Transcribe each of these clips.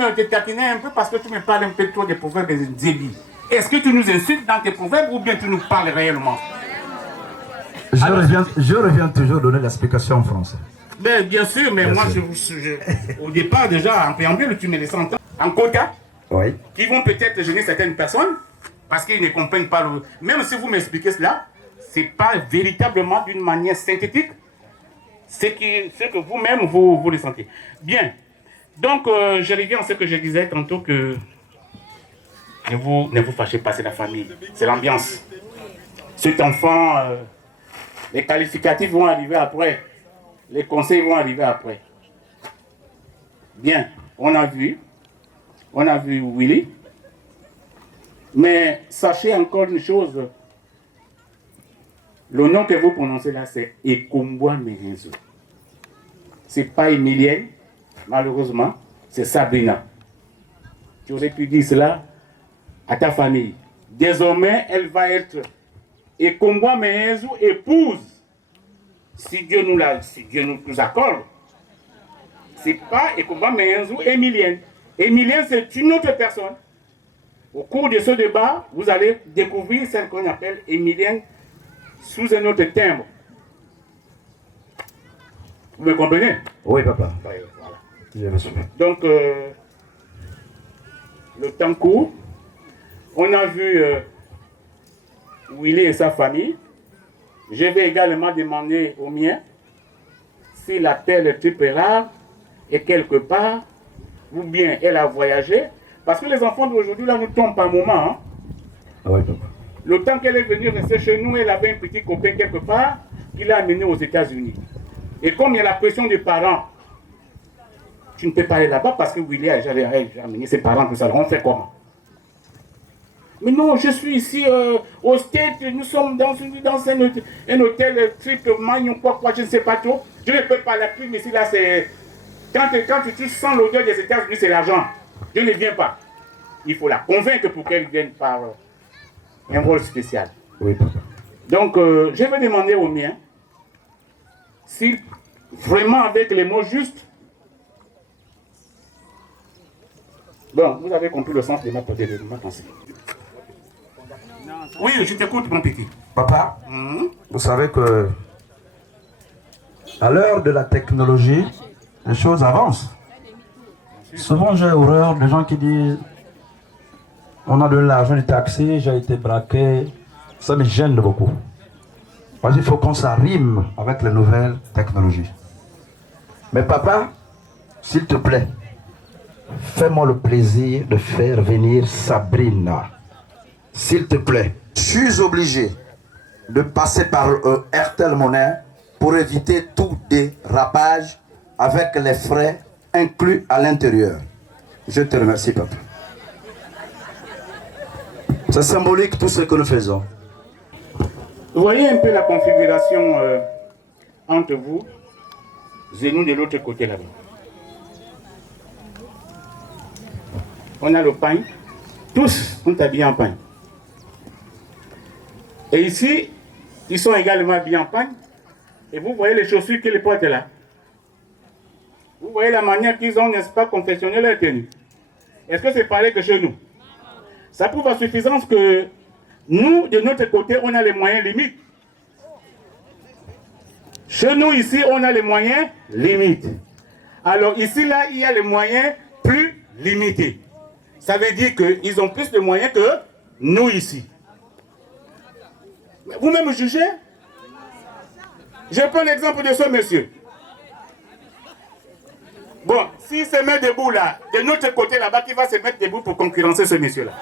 même te taquiner un peu parce que tu me parles un peu trop des proverbes zébi. Est-ce que tu nous insultes dans tes proverbes ou bien tu nous parles réellement? Je reviens toujours donner l'explication en français. Ben, bien sûr, mais moi, au départ, déjà, en préambule, tu me laisses entendre. En quota, oui, qui vont peut-être gêner certaines personnes parce qu'ils ne comprennent pas le... Même si vous m'expliquez cela, ce n'est pas véritablement d'une manière synthétique ce que vous-même, vous le sentez. Bien. Donc, je reviens à ce que je disais tantôt que ne vous fâchez pas, c'est la famille, c'est l'ambiance. Cet enfant, les qualificatifs vont arriver après, les conseils vont arriver après. Bien, on a vu Willy, mais sachez encore une chose, le nom que vous prononcez là, c'est Ekombwa Mehenzo. Ce n'est pas Emilienne, malheureusement, c'est Sabrina. Tu aurais pu dire cela à ta famille. Désormais, elle va être Ekombwa Mehenzo, épouse. Si Dieu nous accorde. Ce n'est pas Ekombwa Mehenzo, Emilienne. Emilienne, c'est une autre personne. Au cours de ce débat, vous allez découvrir celle qu'on appelle Emilienne sous un autre timbre. Vous me comprenez? Oui, papa. Ouais, voilà. Je me suis. Donc, le temps court. On a vu Willy et sa famille. Je vais également demander au mien si la terre est très rare et quelque part, ou bien elle a voyagé. Parce que les enfants d'aujourd'hui, là, nous tombent par moment. Hein. Ah oui, papa. Le temps qu'elle est venue rester chez nous, elle avait un petit copain quelque part qui l'a amené aux États-Unis. Et comme il y a la pression des parents, tu ne peux pas aller là-bas parce que Willy a amené ses parents, tout ça. On fait comment? Mais non, je suis ici au State, nous sommes dans un hôtel triple magnon, quoi, je ne sais pas trop. Je ne peux pas la plus, mais si là c'est... Quand tu sens l'odeur des États-Unis, c'est l'argent. Je ne viens pas. Il faut la convaincre pour qu'elle vienne par un rôle spécial. Oui, papa. Donc, je vais demander au mien si vraiment avec les mots justes. Bon, vous avez compris le sens de ma pensée. Oui, je t'écoute, mon petit. Papa, vous savez que à l'heure de la technologie, les choses avancent. Souvent, j'ai horreur des gens qui disent on a de l'argent du taxi, j'ai été braqué. Ça me gêne beaucoup. Parce qu'il faut qu'on s'arrime avec les nouvelles technologies. Mais papa, s'il te plaît, fais-moi le plaisir de faire venir Sabrina. S'il te plaît, je suis obligé de passer par Airtel Money pour éviter tout dérapage avec les frais inclus à l'intérieur. Je te remercie, papa. C'est symbolique tout ce que nous faisons. Vous voyez un peu la configuration entre vous et nous de l'autre côté là-bas. On a le pain. Tous sont habillés en pain. Et ici, ils sont également habillés en pain. Et vous voyez les chaussures qu'ils portent là. Vous voyez la manière qu'ils ont, n'est-ce pas, confectionné leur tenue. Est-ce que c'est pareil que chez nous? Ça prouve à suffisance que nous, de notre côté, on a les moyens limites. Chez nous, ici, on a les moyens limites. Alors ici, là, il y a les moyens plus limités. Ça veut dire qu'ils ont plus de moyens que nous ici. Vous-même jugez? Je prends l'exemple de ce monsieur. Bon, s'il se met debout là, de notre côté là-bas, qui va se mettre debout pour concurrencer ce monsieur-là?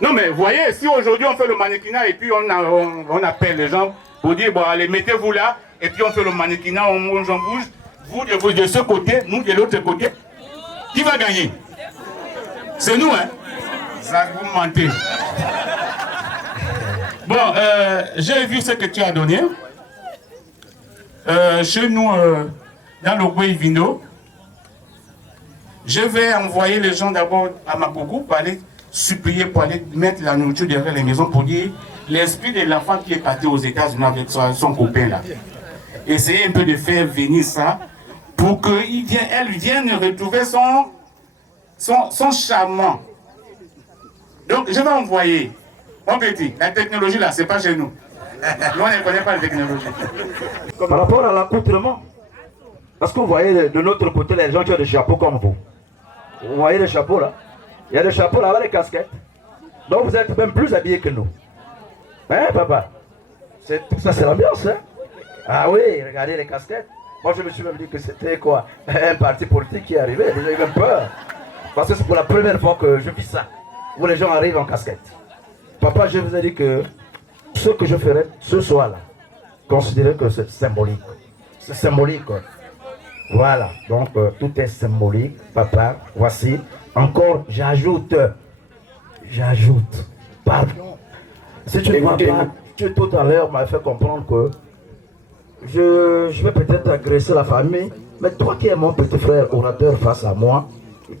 Non mais vous voyez, si aujourd'hui on fait le mannequinat et puis on appelle les gens pour dire, bon allez, mettez-vous là, et puis on fait le mannequinat, on bouge, vous de ce côté, nous de l'autre côté, qui va gagner? C'est nous, hein? Ça, vous mentez. Bon, j'ai vu ce que tu as donné. Chez nous, dans le Guévino, je vais envoyer les gens d'abord à Makougou pour aller supplier, pour aller mettre la nourriture derrière les maisons pour dire l'esprit de l'enfant qui est parti aux États-Unis avec son copain là. Essayez un peu de faire venir ça pour qu'elle vienne retrouver son charmant. Donc, je vais envoyer. Mon petit, la technologie là, c'est pas chez nous. Nous, on ne connaît pas la technologie. Par rapport à l'accoutrement, parce que vous voyez de notre côté les gens qui ont des chapeaux comme vous. Vous voyez les chapeaux là? Il y a des chapeaux là-bas, les casquettes. Donc vous êtes même plus habillés que nous. Hein, papa? Tout ça, c'est l'ambiance, hein? Ah oui, regardez les casquettes. Moi, je me suis même dit que c'était quoi? Un parti politique qui est arrivé. J'ai eu même peur. Parce que c'est pour la première fois que je vis ça. Où les gens arrivent en casquette. Papa, je vous ai dit que ce que je ferai ce soir-là, considérez que c'est symbolique. C'est symbolique. Voilà. Donc, tout est symbolique. Papa, voici. Encore, j'ajoute. Pardon. Si tu ne vois pas, tu tout à l'heure m'as fait comprendre que je vais peut-être agresser la famille, mais toi qui es mon petit frère orateur face à moi,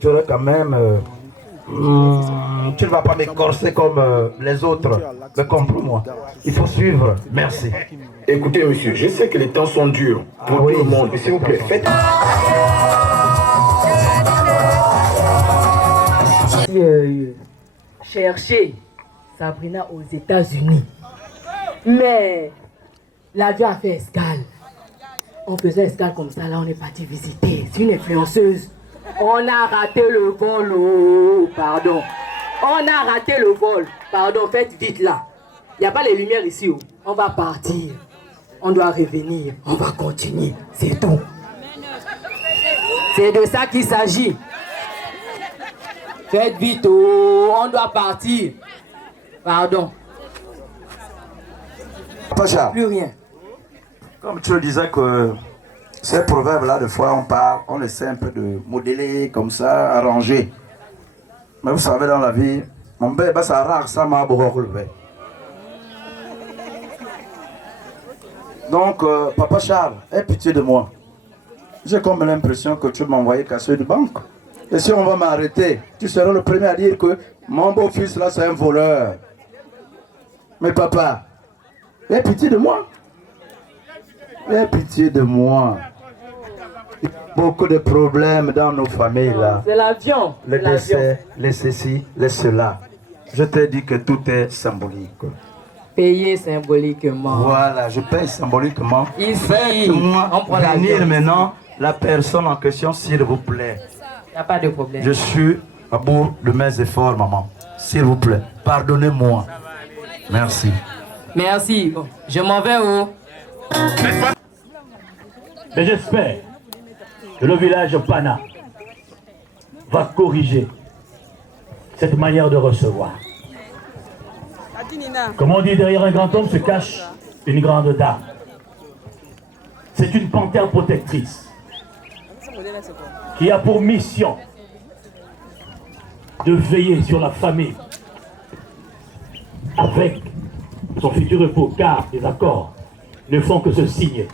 tu aurais quand même... tu ne vas pas m'écorcer comme les autres. Mais comprends-moi, il faut suivre. Merci. Écoutez, monsieur, je sais que les temps sont durs pour tout le monde, mais s'il vous plaît, faites... Chercher Sabrina aux États-Unis. Mais l'avion a fait escale. On faisait escale comme ça, là on est parti visiter. C'est une influenceuse. On a raté le vol. Oh, pardon. On a raté le vol. Pardon, faites vite là. Il n'y a pas les lumières ici. Oh. On va partir. On doit revenir. On va continuer. C'est tout. C'est de ça qu'il s'agit. Faites vite, oh, on doit partir. Pardon. Pacha, Plus rien. comme tu le disais que ces proverbes-là, des fois on parle, on essaie un peu de modeler comme ça, arranger. Mais vous savez, dans la vie, mon bébé, ça rare, ça m'a beaucoup relevé. Donc, Papa Charles, aie pitié de moi. J'ai comme l'impression que tu m'as envoyé casser de banque. Et si on va m'arrêter, tu seras le premier à dire que mon beau-fils là c'est un voleur. Mais papa, aie pitié de moi. Aie pitié de moi. Il y a beaucoup de problèmes dans nos familles là. C'est l'avion. Les décès, les ceci, les cela. Je t'ai dit que tout est symbolique. Payer symboliquement. Voilà, je paye symboliquement. Ici, faites-moi on prend venir l'avion. maintenant la personne en question, s'il vous plaît. Il n'y a pas de problème. Je suis à bout de mes efforts, maman. S'il vous plaît, pardonnez-moi. Merci. Merci. Bon, je m'en vais où? Mais j'espère que le village Pana va corriger cette manière de recevoir. Comme on dit, derrière un grand homme se cache une grande dame. C'est une panthère protectrice qui a pour mission de veiller sur la famille avec son futur époux, car les accords ne font que se signer.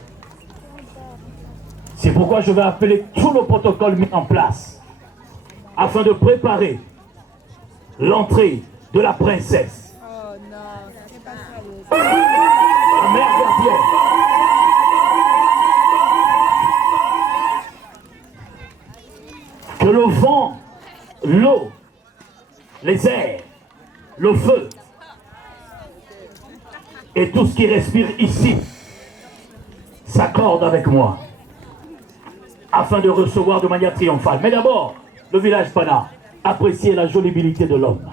C'est pourquoi je vais appeler tout le protocole mis en place afin de préparer l'entrée de la princesse. La mère gardienne. Que le vent, l'eau, les airs, le feu et tout ce qui respire ici s'accordent avec moi afin de recevoir de manière triomphale. Mais d'abord, le village Pana, appréciez la jolibilité de l'homme.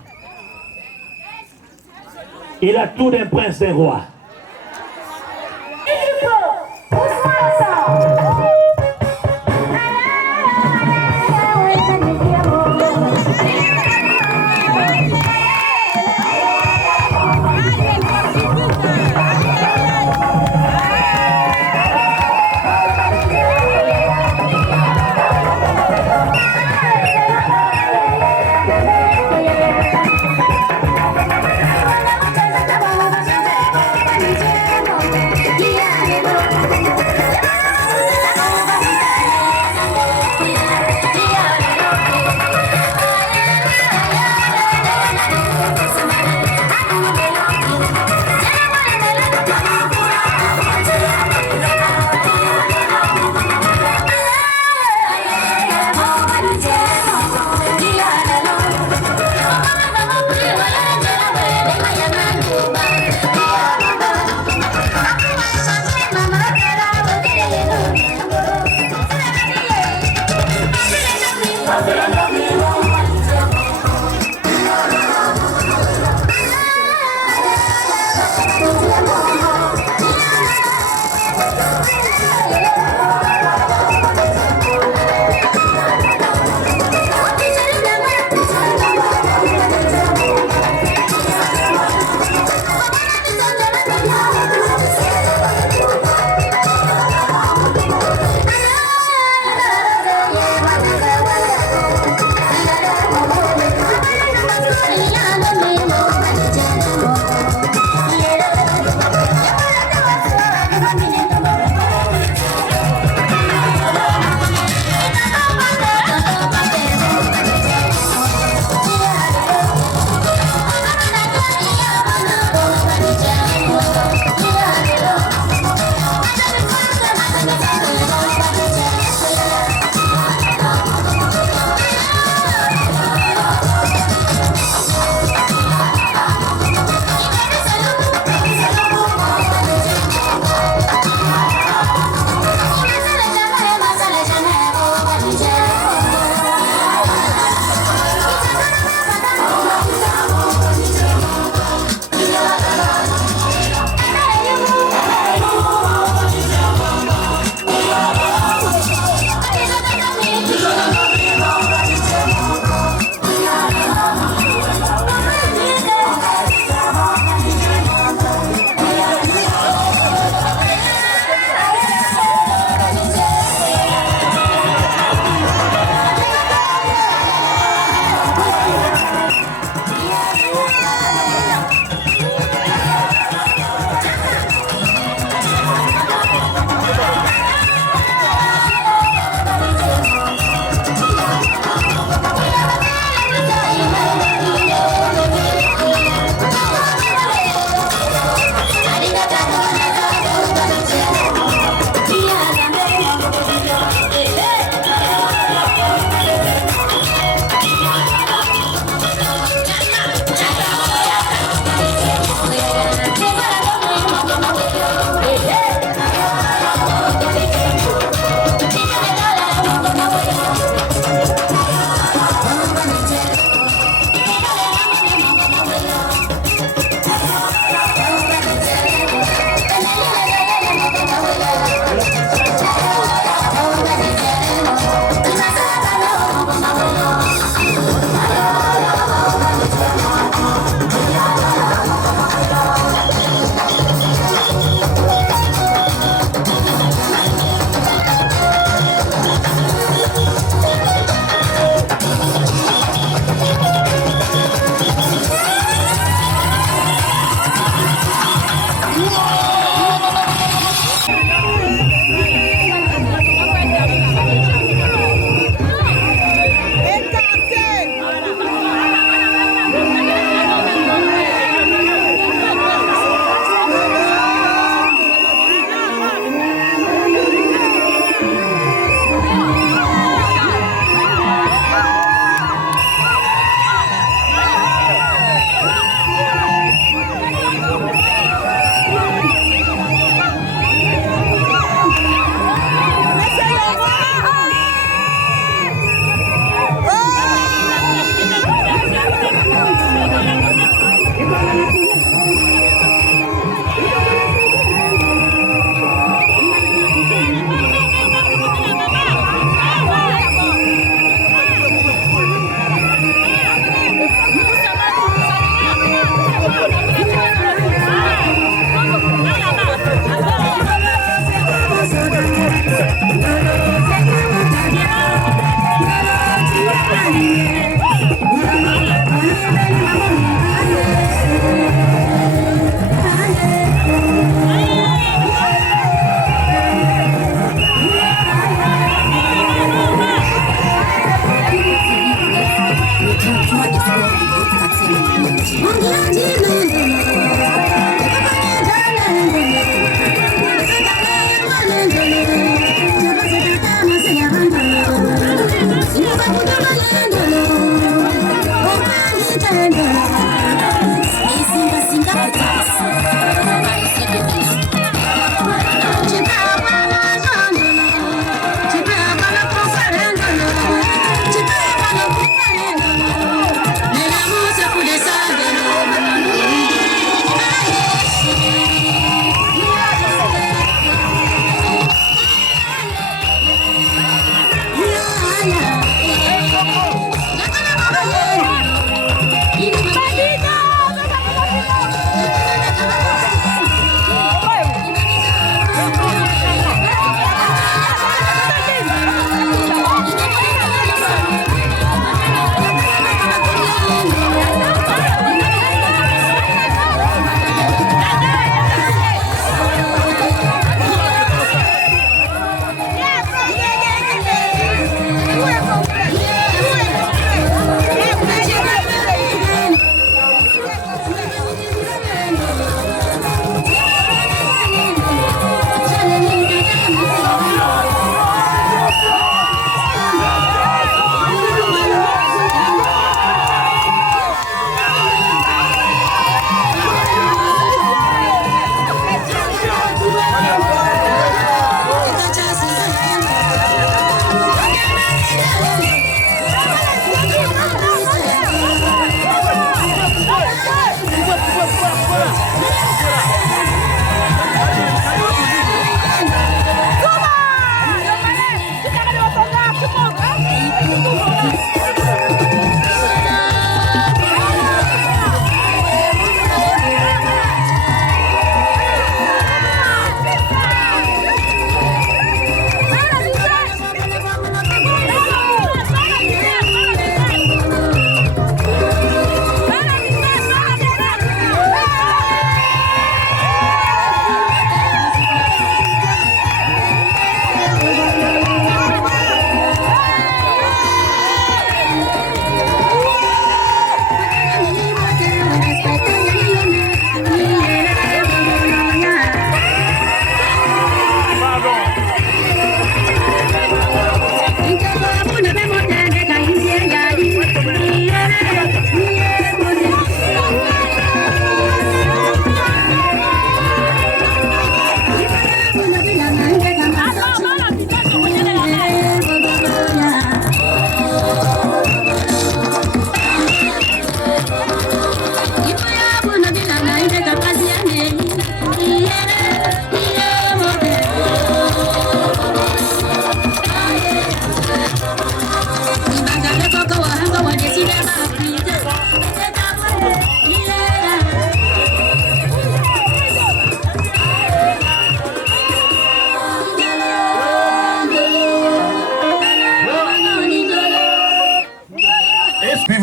Il a tout d'un prince, d'un roi.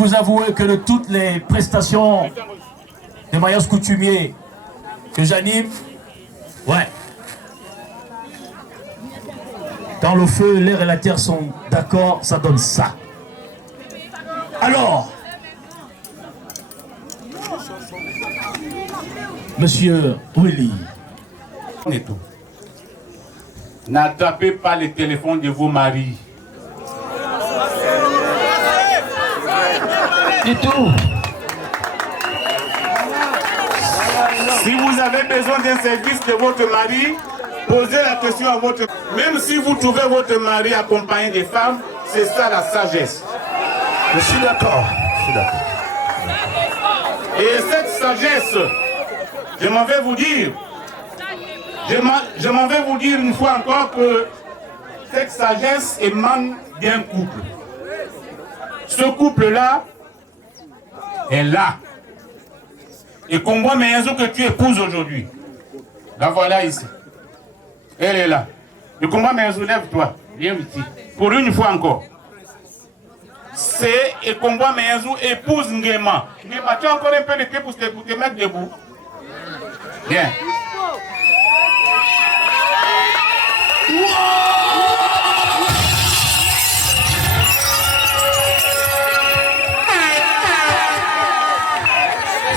vous avouer que de toutes les prestations des mariages coutumiers que j'anime, ouais, quand le feu, l'air et la terre sont d'accord, ça donne ça. Alors, Monsieur Willy, n'attrapez pas les téléphones de vos maris. du tout. Si vous avez besoin d'un service de votre mari, posez la question à votre... Même si vous trouvez votre mari accompagné des femmes, c'est ça la sagesse. Je suis d'accord. Et cette sagesse, je m'en vais vous dire, je m'en vais vous dire une fois encore que cette sagesse émane d'un couple. Ce couple-là est là. Et Combois Menzo que tu épouses aujourd'hui, la voilà ici. Elle est là. Le Combois Menzo, lève-toi, viens ici. Pour une fois encore. C'est et Combois Menzo épouse Nguema. Nguema, tu as encore un peu de pied pour te mettre debout. Bien.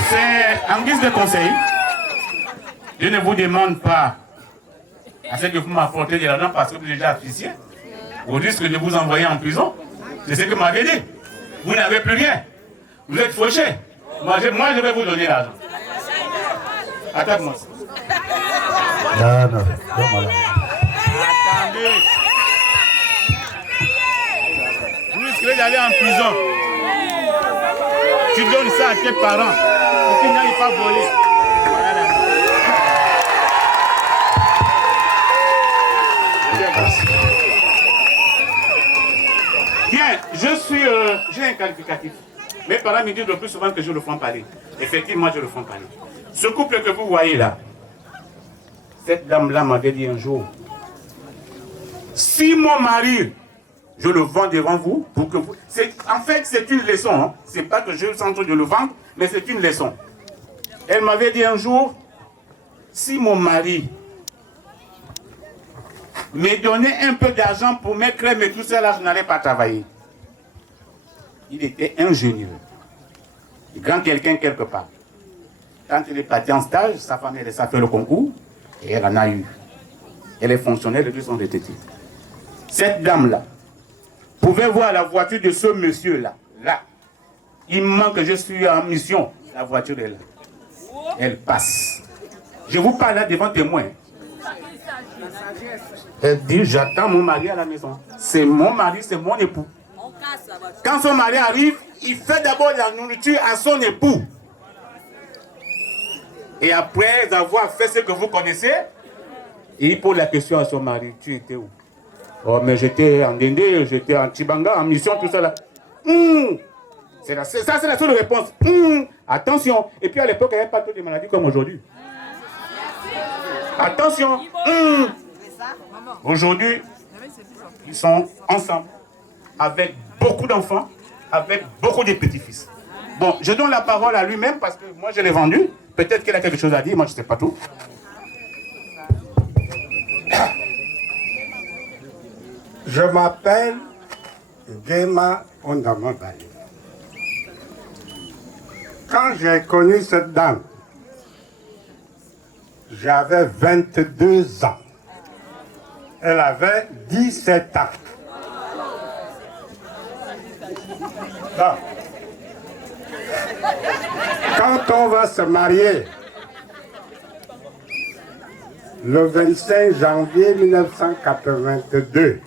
C'est en guise de conseil. Je ne vous demande pas à ce que vous m'apportez de l'argent parce que vous êtes déjà officier. Au risque de vous envoyer en prison. C'est ce que m'avez dit. Vous n'avez plus rien. Vous êtes fauché. Moi, je vais vous donner l'argent. Attaque-moi. Non. Attendez. Vous risquez d'aller en prison. Tu donnes ça à tes parents pour qu'ils n'aillent pas voler. Voilà. Bien, j'ai un qualificatif. Mes parents me disent le plus souvent que je le fais parler. Effectivement, je le fais parler. Ce couple que vous voyez là, cette dame-là m'avait dit un jour, si mon mari, je le vends devant vous, pour que vous... En fait, c'est une leçon. Hein. Ce n'est pas que je suis en train de le vendre, mais c'est une leçon. Elle m'avait dit un jour, si mon mari me donnait un peu d'argent pour mes crèmes et tout ça, là, je n'allais pas travailler. Il était ingénieux. Grand quelqu'un quelque part. Quand il est parti en stage, sa femme, elle a fait le concours et elle en a eu. Elle est fonctionnaire de son détective. Cette dame-là pouvait voir la voiture de ce monsieur-là. Là. Il me manque que je suis en mission. La voiture est là. Elle passe. Je vous parle là devant témoin. Elle dit, j'attends mon mari à la maison. C'est mon mari, c'est mon époux. Quand son mari arrive, il fait d'abord la nourriture à son époux. Et après avoir fait ce que vous connaissez, il pose la question à son mari, tu étais où? Oh, mais j'étais en Dendé, j'étais en Tibanga, en mission, tout ça là. Ça, c'est la seule réponse. Attention. Et puis à l'époque, il n'y avait pas toutes les maladies comme aujourd'hui. Attention. Aujourd'hui, ils sont ensemble, avec beaucoup d'enfants, avec beaucoup de petits-fils. Bon, je donne la parole à lui-même parce que moi je l'ai vendu. Peut-être qu'il a quelque chose à dire, moi je ne sais pas tout. Je m'appelle Nguema Ondamabali. Quand j'ai connu cette dame, j'avais 22 ans. Elle avait 17 ans. Donc, quand on va se marier, le 25 janvier 1982,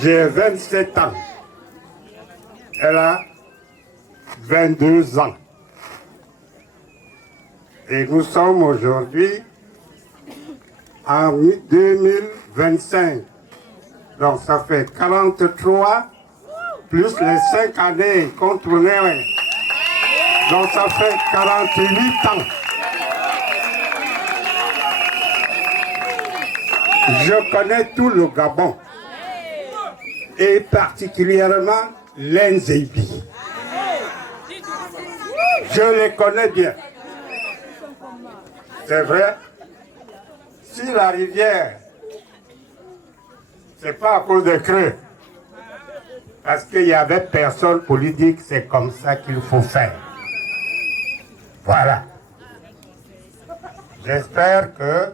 j'ai 27 ans. Elle a 22 ans. Et nous sommes aujourd'hui en 2025. Donc ça fait 43 plus les 5 années qu'on tournait. Donc ça fait 48 ans. Je connais tout le Gabon. Et particulièrement l'Nzebi. Je les connais bien. C'est vrai, si la rivière, c'est pas à cause de creux, parce qu'il n'y avait personne pour lui dire que c'est comme ça qu'il faut faire. Voilà. J'espère que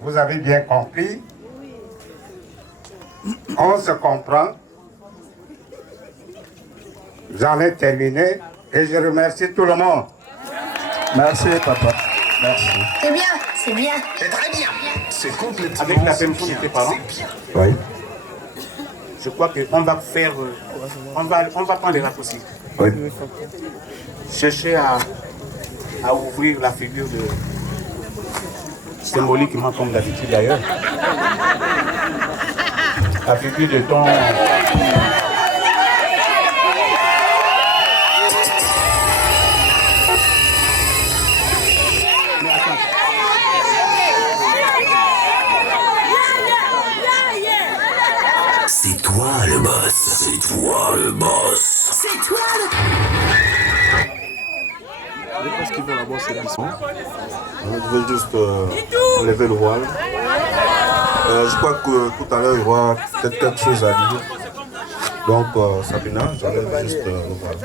vous avez bien compris. On se comprend. J'en ai terminé et je remercie tout le monde. Merci, papa. Merci. C'est bien, c'est bien. C'est très bien. C'est complètement. Avec la permission de tes parents, Oui. je crois qu'on va faire. On va prendre les raccourcis. Oui. Chercher à ouvrir la figure de symboliquement comme d'habitude d'ailleurs. La figure de ton. C'est toi le boss. C'est toi le boss. C'est toi le... Je pense qu'ils vont là-bas, c'est puissant. On devait juste enlever le voile. Je crois que tout à l'heure, il y aura peut-être quelque chose à dire. Donc, Sabina, j'enlève juste le voile.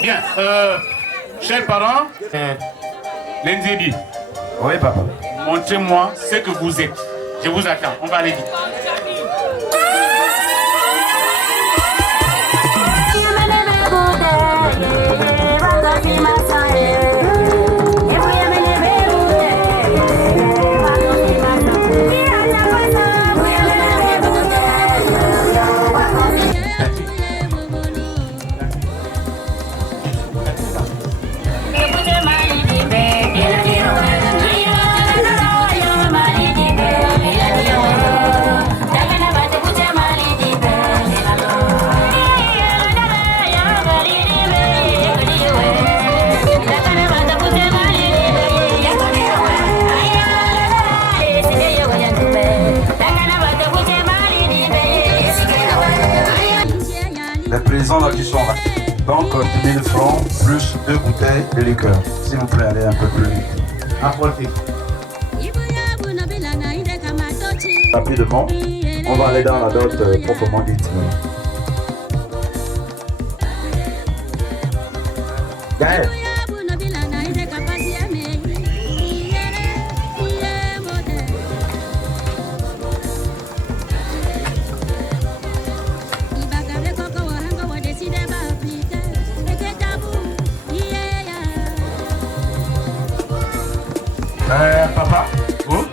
Bien, chers parents, l'Nzebi, Oui, papa. montrez-moi ce que vous êtes. Je vous attends, on va aller vite. Les présents là qui sont là. Donc 10 000 francs plus 2 bouteilles de liqueur. S'il vous plaît, allez un peu plus vite. Apportez. Rapidement, on va aller dans la dot proprement dite. Gaël. Papa, vous?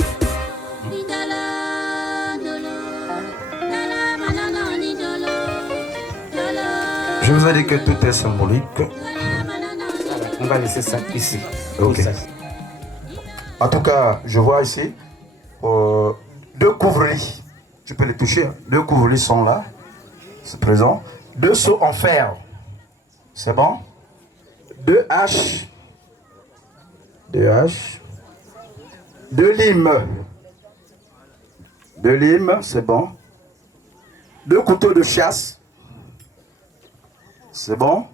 Je vous ai dit que tout est symbolique. On va laisser ça ici. Ok. En tout cas, je vois ici 2 couvre-lits. Tu peux les toucher. 2 couvre-lits sont là. C'est présent. 2 seaux en fer. C'est bon. 2 haches. 2 haches. 2 limes. 2 limes, c'est bon. 2 couteaux de chasse. C'est bon.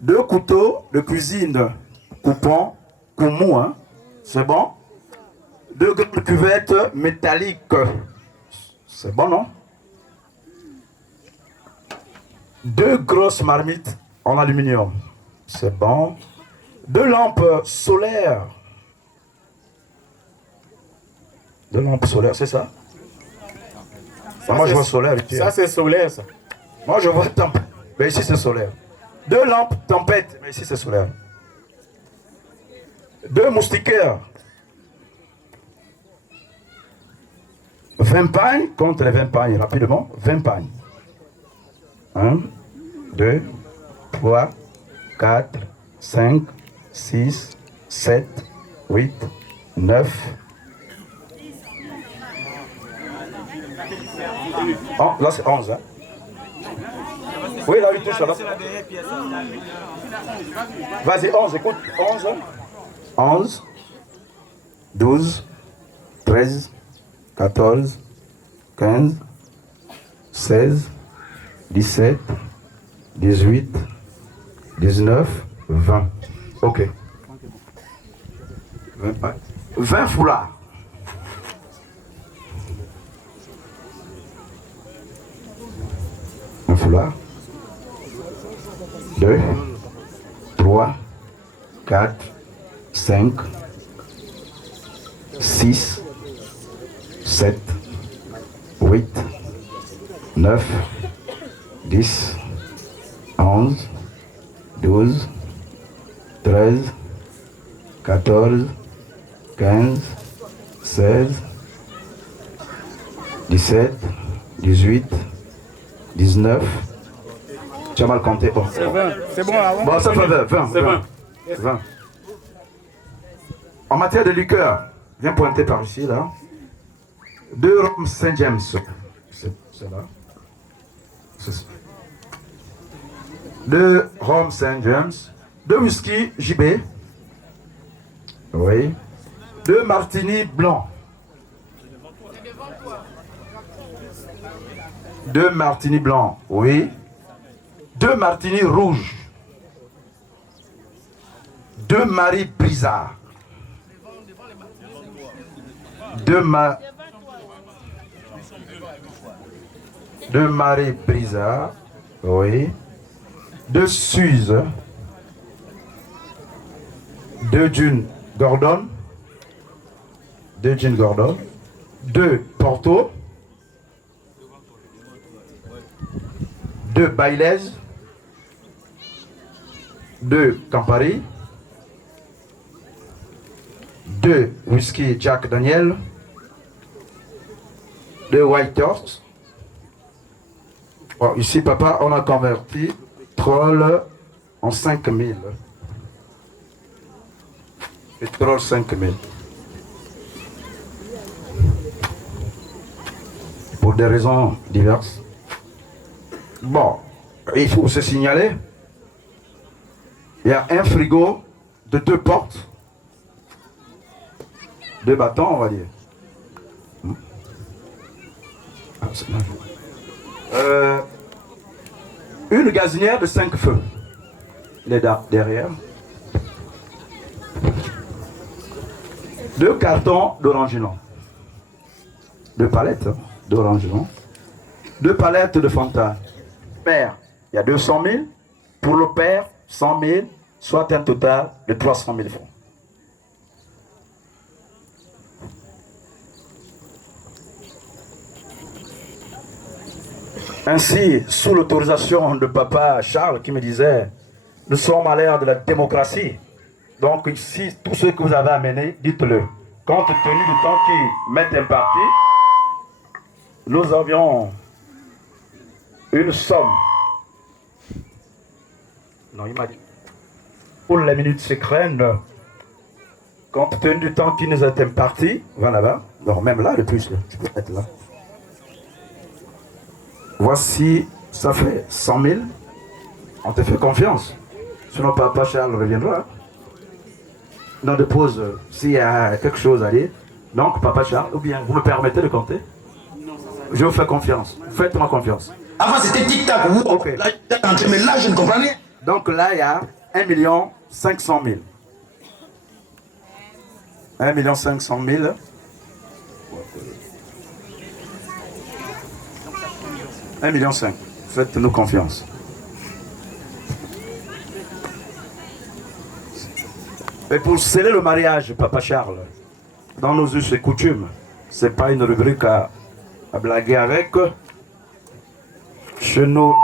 2 couteaux de cuisine. Coupant, coumou, hein. C'est bon. 2 grandes cuvettes métalliques. C'est bon, non? 2 grosses marmites en aluminium. C'est bon. 2 lampes solaires. 2 lampes solaires, c'est ça? Moi, je vois solaire. Ça, c'est solaire, ça. Moi, je vois tempête. Mais ici, c'est solaire. 2 lampes tempête. Mais ici, c'est solaire. 2 moustiquaires. 20 pagnes contre les 20 pagnes. Rapidement. 20 pagnes. 1, 2, 3, 4, 5, 6, 7, 8, 9, Oh, là c'est 11. Hein. Oui, là il touche là. Vas-y, 11, écoute. 11. 11, 12, 13, 14, 15, 16, 17, 18, 19, 20. Ok. 20 foulards. Un foulard. 2, 3, 4, 5, 6, 7, 8, 9, 10, 11, 12, 13, 14, 15, 16, 17, 18, 19. Tu as mal compté. Bon. C'est 20. C'est bon, avant. Bon, ça fait 20. C'est 20. 20. En matière de liqueur, viens pointer par ici, là. 2 rhum Saint James. C'est là. C'est ça. 2 rhum Saint James. 2 whisky JB. Oui. 2 martini blancs. 2 martini blancs. Oui. 2 martini rouges. 2 Marie Brizard. 2 Marie Brizard. Oui. 2 Suze. 2 June Gordon. 2 June Gordon. 2 Porto. 2 Bailez. 2 Campari. 2 whisky Jack Daniel. 2 White Horse. Bon, ici, papa, on a converti Troll en 5000. Et Troll 5000. Pour des raisons diverses. Bon, il faut se signaler. Il y a un frigo de 2 portes. 2 bâtons, on va dire. Une gazinière de 5 feux. Les derrière. 2 cartons d'orangenon. 2 palettes d'orangenon. 2 palettes de Fanta. Père, il y a 200 000. Pour le père, 100 000. Soit un total de 300 000 francs. Ainsi, sous l'autorisation de papa Charles qui me disait, nous sommes à l'ère de la démocratie. Donc ici, tout ce que vous avez amené, dites-le. Compte tenu du temps qui m'est imparti, nous avions une somme. Non, il m'a dit. Pour les minutes secrètes, compte tenu du temps qui nous est imparti, voilà là-bas. Non, même là, le plus, là. Tu peux être là. Voici, ça fait 100 000. On te fait confiance. Sinon, papa Charles reviendra. On dépose s'il y a quelque chose à dire. Donc, papa Charles, ou bien vous me permettez de compter? Je vous fais confiance. Faites-moi confiance. Avant, c'était tic-tac. Ok. Là, mais là, je ne comprends rien. Donc là, il y a 1 500 000. 1 500 000. $1,5 million. Faites-nous confiance. Et pour sceller le mariage, papa Charles, dans nos us et coutumes, c'est pas une rubrique à blaguer avec. Chez nous,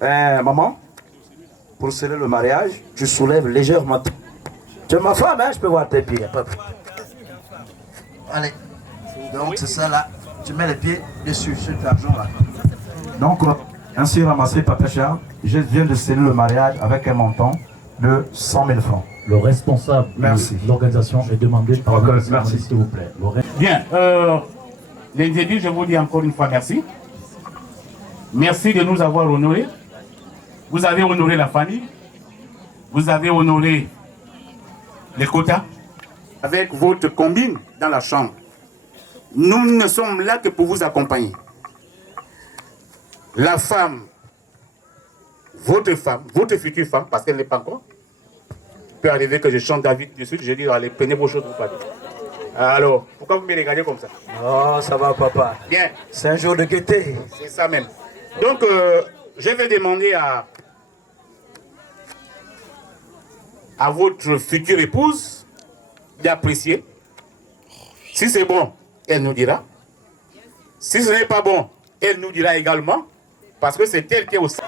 maman, pour sceller le mariage, tu soulèves légèrement. Tu es ma femme, hein, je peux voir tes pieds. Allez. Donc c'est ça là. Tu mets les pieds dessus, cet argent là. Donc, ainsi ramassé, papa Charles, je viens de sceller le mariage avec un montant de 100 000 francs. Le responsable de l'organisation est demandé par le merci, s'il vous plaît. Bien, l'individu, je vous dis encore une fois merci. Merci de nous avoir honorés. Vous avez honoré la famille. Vous avez honoré les quotas. Avec votre combine dans la chambre. Nous ne sommes là que pour vous accompagner. La femme, votre future femme, parce qu'elle n'est pas encore, peut arriver que je chante David de suite, je dis, allez, prenez vos choses pour pas dire. Alors, pourquoi vous me regardez comme ça? Oh, ça va, papa. Bien. C'est un jour de gaieté. C'est ça même. Donc, je vais demander à votre future épouse d'apprécier. Si c'est bon, elle nous dira. Si ce n'est pas bon, elle nous dira également. Parce que c'est elle qui est au centre.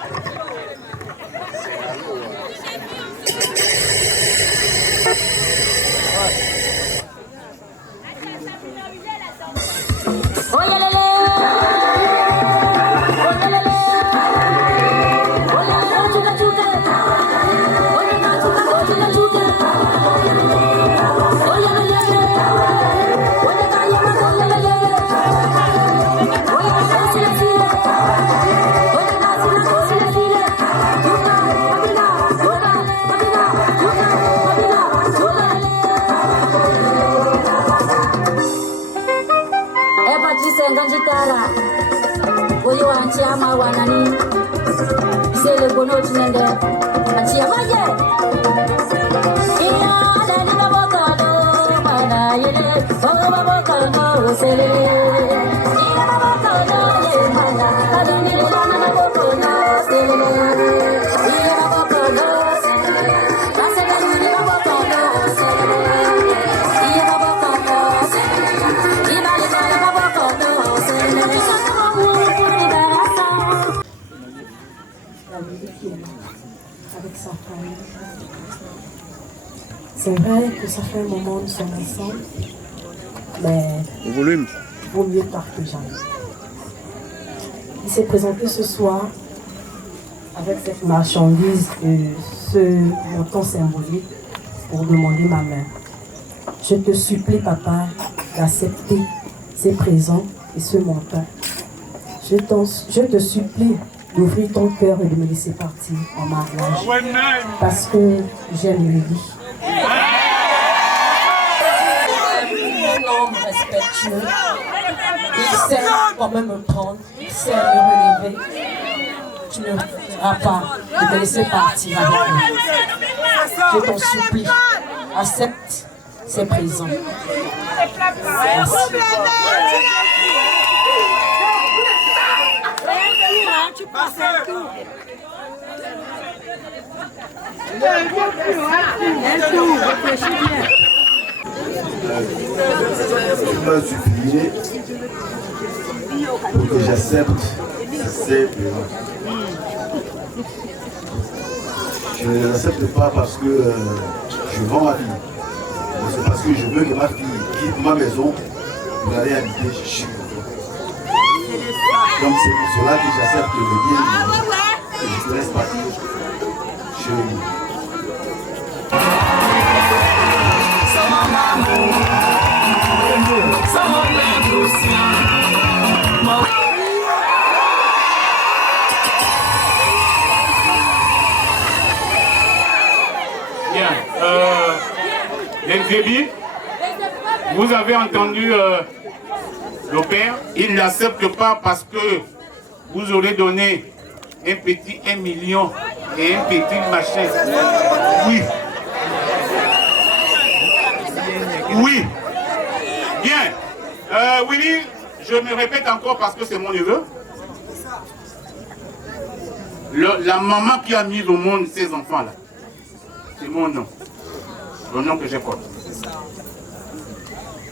C'est vrai que ça fait un moment où nous sommes ensemble, mais au volume, vaut mieux tard que jamais. Il s'est présenté ce soir avec cette marchandise et ce montant symbolique pour demander ma main. Je te supplie, papa, d'accepter ces présents et ce montant. Je te supplie d'ouvrir ton cœur et de me laisser partir en mariage parce que j'aime le vie. Un homme respectueux, il sait comment me prendre, il sait me relever. Tu ne feras pas de me laisser partir avec lui. Je t'en supplie, accepte ces présents. Merci. Tu passes un tour. Tu m'as supplié pour que j'accepte ces paiements. Je ne les accepte pas parce que je vends ma fille. C'est parce que je veux que ma fille quitte ma maison pour aller habiter chez moi. Donc c'est pour cela que j'accepte le bien et je te laisse partir chez lui. Bien. L'Entrébi, vous avez entendu le père, il n'accepte pas parce que vous aurez donné un petit 1 million et un petit machin. Oui. Oui. Bien. Willy, je me répète encore parce que c'est mon neveu. La maman qui a mis au monde ces enfants-là, c'est mon nom. Le nom que j'ai porté.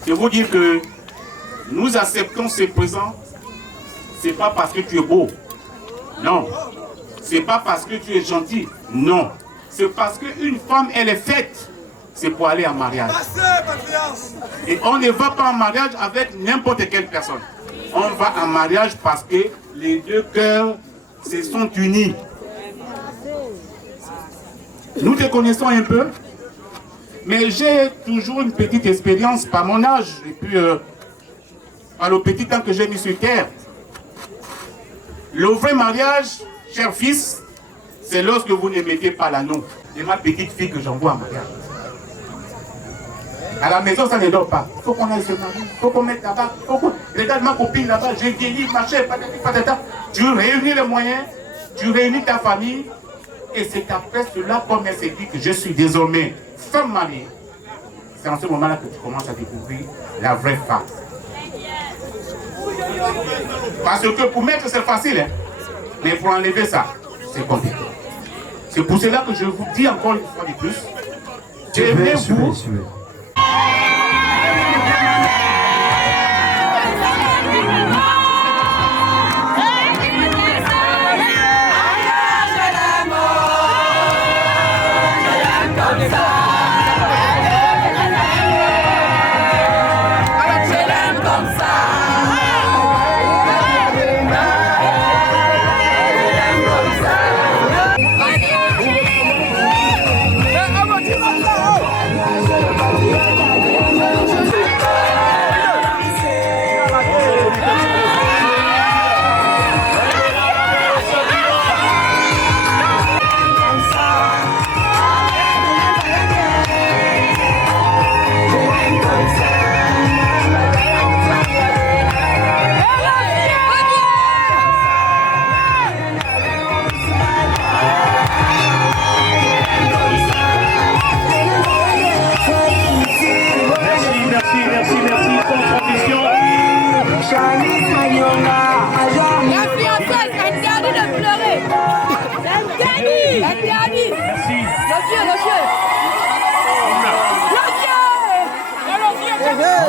Je vous dire que nous acceptons ces présents, c'est pas parce que tu es beau. Non. C'est pas parce que tu es gentil. Non. C'est parce qu'une femme, elle est faite. C'est pour aller en mariage. Et on ne va pas en mariage avec n'importe quelle personne. On va en mariage parce que les deux cœurs se sont unis. Nous te connaissons un peu, mais j'ai toujours une petite expérience par mon âge et puis par le petit temps que j'ai mis sur terre. Le vrai mariage, cher fils, c'est lorsque vous ne mettez pas l'anneau de ma petite fille que j'envoie en mariage. À la maison, ça ne dort pas. Il faut qu'on aille se marier, il faut qu'on mette là-bas. Regarde ma copine là-bas, j'ai vieilli, ma chère, patata. Tu réunis les moyens, tu réunis ta famille, et c'est après cela, comme elle s'est dit que je suis désormais femme mariée. C'est en ce moment-là que tu commences à découvrir la vraie femme. Parce que pour mettre, c'est facile, hein? Mais pour enlever ça, c'est compliqué. C'est pour cela que je vous dis encore une fois de plus, aimez-vous.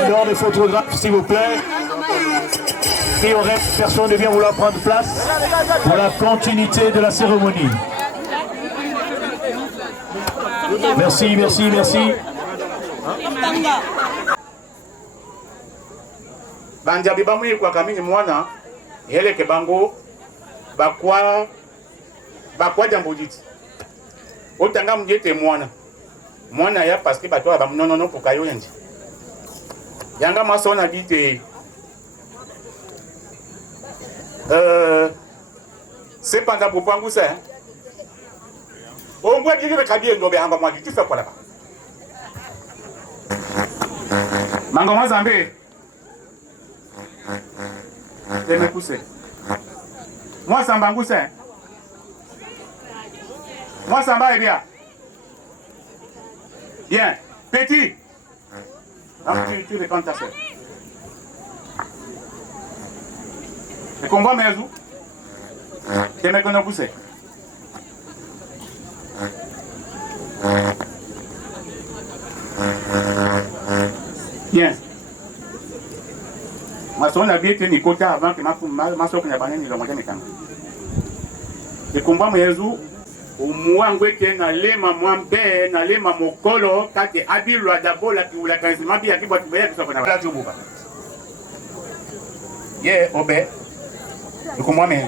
Dehors des photographes, s'il vous plaît. Et au reste, personne ne vient vouloir prendre place pour la continuité de la cérémonie. Merci, merci, merci. Banjabi bamwe kwa kamini mwana hele ke bango bakwa jambo diti. Otanga mjete mwana ya parce que bato ba non pour kayo yandi. Yanga maso na bite c'est pendant pour pangu ça. On voit dire que kabie ndo be hanga mwadi tu fais quoi là-bas? Mangoma Zambé. Je me pousse. Moi Samba Ngoussa. Moi Samba est bien. Bien. Petit. Donc tu les comptes ta soeur. Et qu'on voit mes ous. Je me connais pousser. Bien. Ma soeur n'a bien tenu côté avant que ma soeur n'a pas né le moyen mécanique. Et qu'on voit mes ous. Umwangweke na lema mwambe na lema mokolo kati abilwa dabola kiula kanzima bia kibwa tubaya kisoko na tubuka ye obe ukomwa me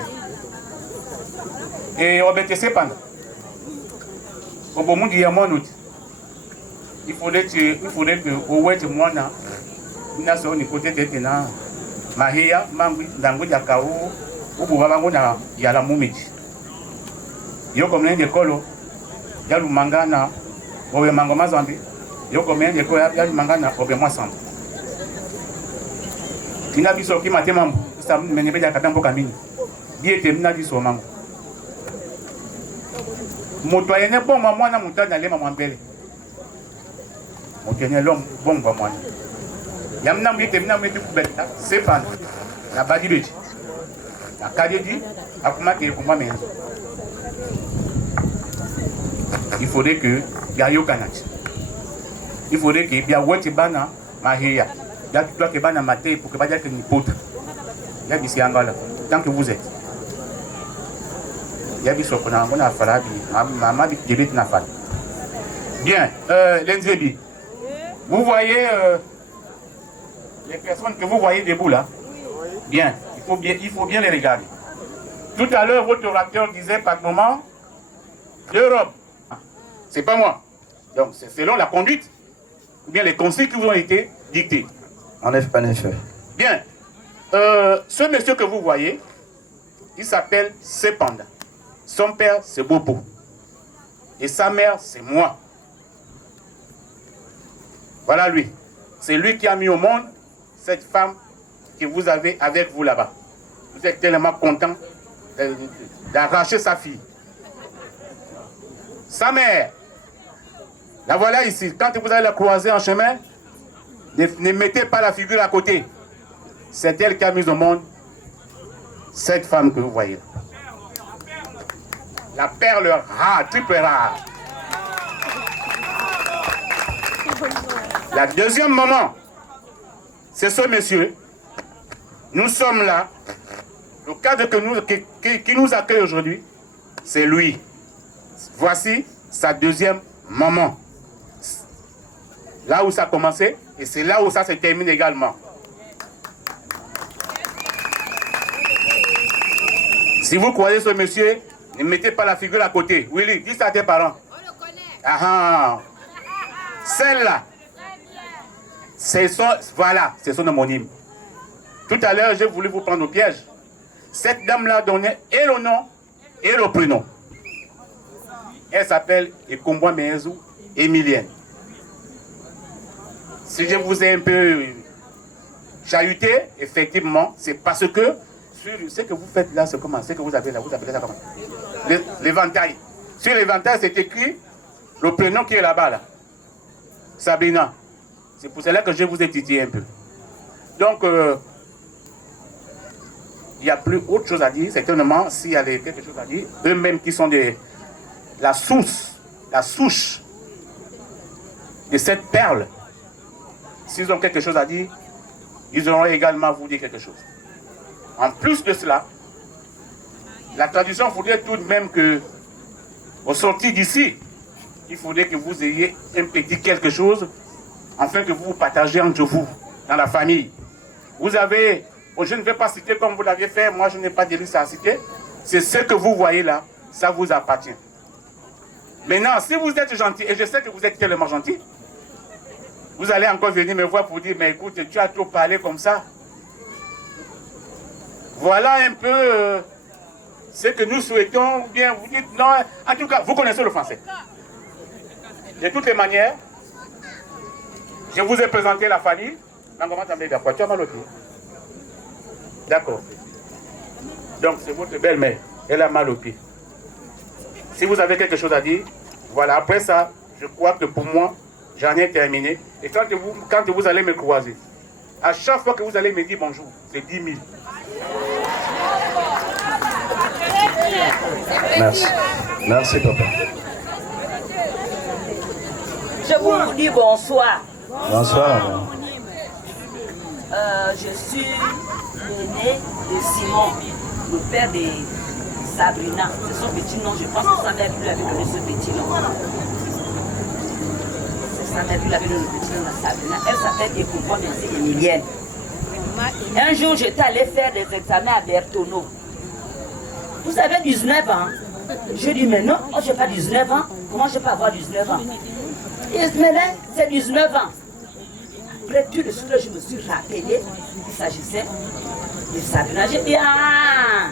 et obe te sepanda obo mundi ya monut il faudrait que owete mwana na so ni côté tete na mahia mangwi ndangu ya kawo ubu babango na yala mumiji yoko mnende kolo yalu mangana obe mangoma Zambi yoko mnende ko yalu mangana obe mwasamba tina biso ki matema sa menebe ya katambo kamini biete mna biso mango moto ayene bomba mwana mutana lema mwambele moto ayene lom bomba mwana yamna biete mna meti kubeta sepan na badibeji akadedi akumake kumba menzo. Il faudrait que Yayo Kanach. Il faudrait que Bia Wetibana Mahia. Y'a toi qui bana maté pour que Badia que ni pote. Y'a bisi angala. Tant que vous êtes. Y'a bisi okona ngona farabi. Mama bi débit na fal. Bien, Lenzebi. Vous voyez les personnes que vous voyez debout là. Bien, il faut bien les regarder. Tout à l'heure, votre orateur disait par moment 2 robes. c'est pas moi. Donc c'est selon la conduite, ou bien les conseils qui vous ont été dictés. En effet. Bien. Ce monsieur que vous voyez, il s'appelle Cepanda. Son père, c'est Bobo. Et sa mère, c'est moi. Voilà lui. C'est lui qui a mis au monde cette femme que vous avez avec vous là-bas. Vous êtes tellement content d'arracher sa fille. Sa mère, la voilà ici. Quand vous allez la croiser en chemin, ne mettez pas la figure à côté. C'est elle qui a mis au monde cette femme que vous voyez. La perle rare, triple rare. La deuxième maman, c'est ce monsieur. Nous sommes là. Le cadre qui nous accueille aujourd'hui, c'est lui. Voici sa deuxième maman. Là où ça a commencé, et c'est là où ça se termine également. Si vous croyez ce monsieur, ne mettez pas la figure à côté. Willy, dis ça à tes parents. On le connaît. Ah, celle-là, c'est son homonyme. Tout à l'heure, j'ai voulu vous prendre au piège. Cette dame-là donnait et le nom et le prénom. Elle s'appelle Ekumbwa Mehezu Emilienne. Si je vous ai un peu chahuté, effectivement, c'est parce que ce que vous faites là, c'est comment? Ce que vous avez là, vous appelez ça comment? L'éventail. Sur l'éventail, c'est écrit le prénom qui est là-bas, là. Sabrina. C'est pour cela que je vous ai titillé un peu. Donc, il n'y a plus autre chose à dire. Certainement, s'il y avait quelque chose à dire, eux-mêmes qui sont la souche de cette perle, s'ils ont quelque chose à dire, ils auront également à vous dire quelque chose. En plus de cela, la tradition voudrait tout de même que, au sortir d'ici, il faudrait que vous ayez un petit quelque chose, afin que vous partagez entre vous, dans la famille. Vous avez, je ne vais pas citer comme vous l'aviez fait, moi je n'ai pas de liste à citer, c'est ce que vous voyez là, ça vous appartient. Maintenant, si vous êtes gentil, et je sais que vous êtes tellement gentil, vous allez encore venir me voir pour dire, mais écoute, tu as trop parlé comme ça. Voilà un peu ce que nous souhaitons, ou bien vous dites, non, en tout cas, vous connaissez le français. De toutes les manières, je vous ai présenté la famille. Tu as mal au pied. D'accord. Donc, c'est votre belle-mère. Elle a mal au pied. Si vous avez quelque chose à dire, voilà, après ça, je crois que pour moi, j'en ai terminé. Et quand vous allez me croiser, à chaque fois que vous allez me dire bonjour, c'est 10 000. Merci. Merci, papa. Je vous dis bonsoir. Bonsoir. Je suis l'aîné de Simon, le père de Sabrina. C'est son petit nom, je pense que sa mère lui avait donné ce petit nom. C'est sa mère lui avait donné le petit nom de Sabrina. Elle s'appelle Ekumbwa Mehezu Emilienne. Un jour, j'étais allée faire des examens à Bertoneau. Vous avez 19 ans. Je dis, mais non, je n'ai pas 19 ans. Comment je peux avoir 19 ans? Et mais là, c'est 19 ans. Après tout de suite, je me suis rappelé qu'il s'agissait de Sabrina. J'ai dit, ah,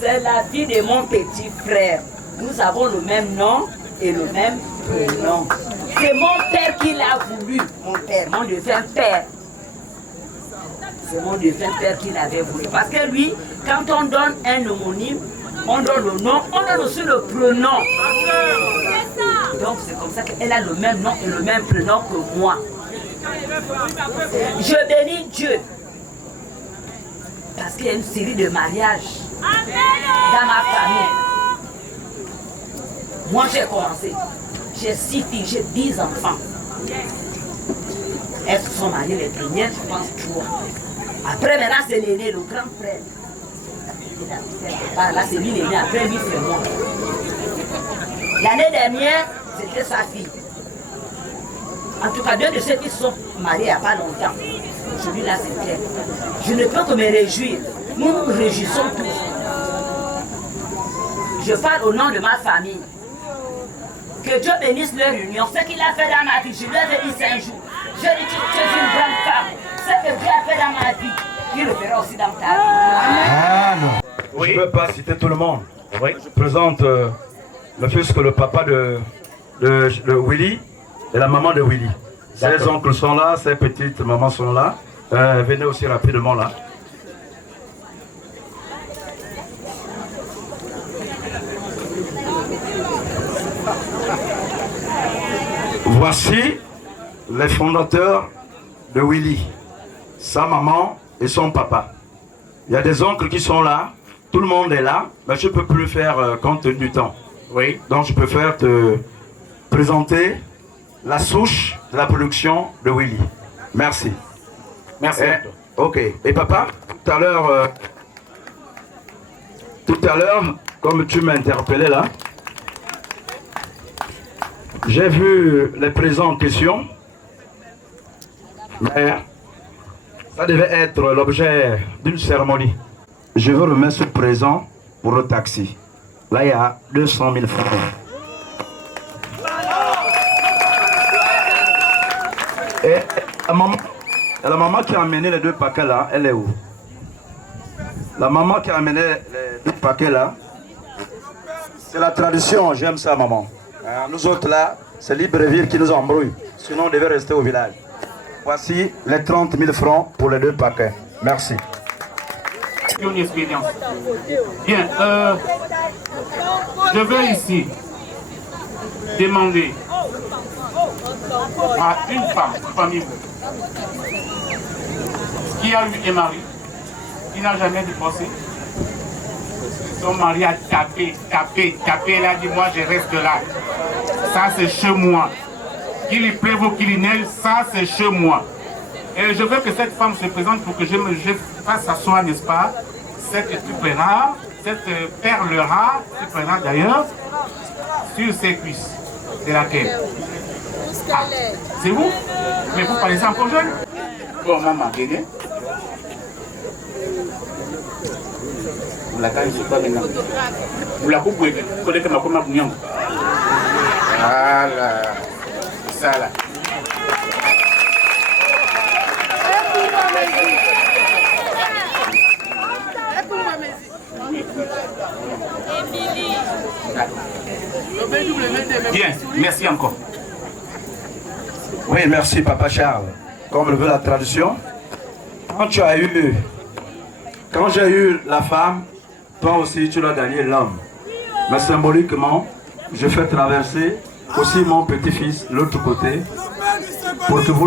c'est la vie de mon petit frère. Nous avons le même nom et le même prénom. C'est mon père qui l'a voulu. Mon père, mon défunt père. C'est mon défunt père qui l'avait voulu. Parce que lui, quand on donne un homonyme, on donne le nom, on donne aussi le prénom. Donc c'est comme ça qu'elle a le même nom et le même prénom que moi. Je bénis Dieu. Parce qu'il y a une série de mariages dans ma famille. Moi j'ai commencé. J'ai 6 filles, j'ai 10 enfants. Elles se sont mariées les premières, je pense 3. Après maintenant c'est l'aîné, le grand frère. Là c'est lui l'aîné, après lui c'est moi. L'année dernière, c'était sa fille. En tout cas, 2 de ceux qui sont mariés il n'y a pas longtemps. Aujourd'hui là c'est elle. Je ne peux que me réjouir. Nous nous réjouissons tous. Je parle au nom de ma famille. Que Dieu bénisse leur union. Ce qu'il a fait dans ma vie, je lui ai dit 5 jours. Je dis que tu es une grande femme. Ce que Dieu a fait dans ma vie, il le fera aussi dans ta vie. Amen. Oui. Je ne peux pas citer tout le monde. Oui. Je présente le fils que le papa de Willy et la maman de Willy. Ses oncles sont là, ses petites mamans sont là. Venez aussi rapidement là. Voici les fondateurs de Willy, sa maman et son papa. Il y a des oncles qui sont là, tout le monde est là, mais je ne peux plus faire compte tenu du temps. Oui. Donc je préfère te présenter la souche de la production de Willy. Merci. Merci. Ok. Et papa, tout à l'heure, comme tu m'as interpellé là, j'ai vu les présents en question, mais ça devait être l'objet d'une cérémonie. Je veux remettre ce présent pour le taxi. Là, il y a 200 000 francs. Et la maman qui a amené les 2 paquets là, elle est où? La maman qui a amené les 2 paquets là, c'est la tradition, j'aime ça maman. Nous autres là, c'est Libreville qui nous embrouille. Sinon on devait rester au village. Voici les 30 000 francs pour les 2 paquets. Merci. Une expérience. Bien, je veux ici demander à une femme parmi vous qui a eu un mari qui n'a jamais divorcé. Son mari a tapé. Elle a dit moi je reste là. Ça c'est chez moi. Qu'il y pleuve ou qu'il y neige, ça c'est chez moi. Et je veux que cette femme se présente pour que je fasse asseoir, n'est-ce pas, cette truc rare, cette perle rare, truc rare d'ailleurs, sur ses cuisses. C'est laquelle? Ah, c'est vous? Mais vous paraissez encore jeune? Bon, maman, venez. Vous la gagnez pas maintenant. Vous la coupez, vous connaissez ma commande. Voilà. C'est ça là. Bien, merci encore. Oui, merci Papa Charles. Comme le veut la tradition, quand j'ai eu la femme, toi aussi tu dois gagner l'homme. Mais symboliquement, je fais traverser aussi mon petit-fils l'autre côté pour que vous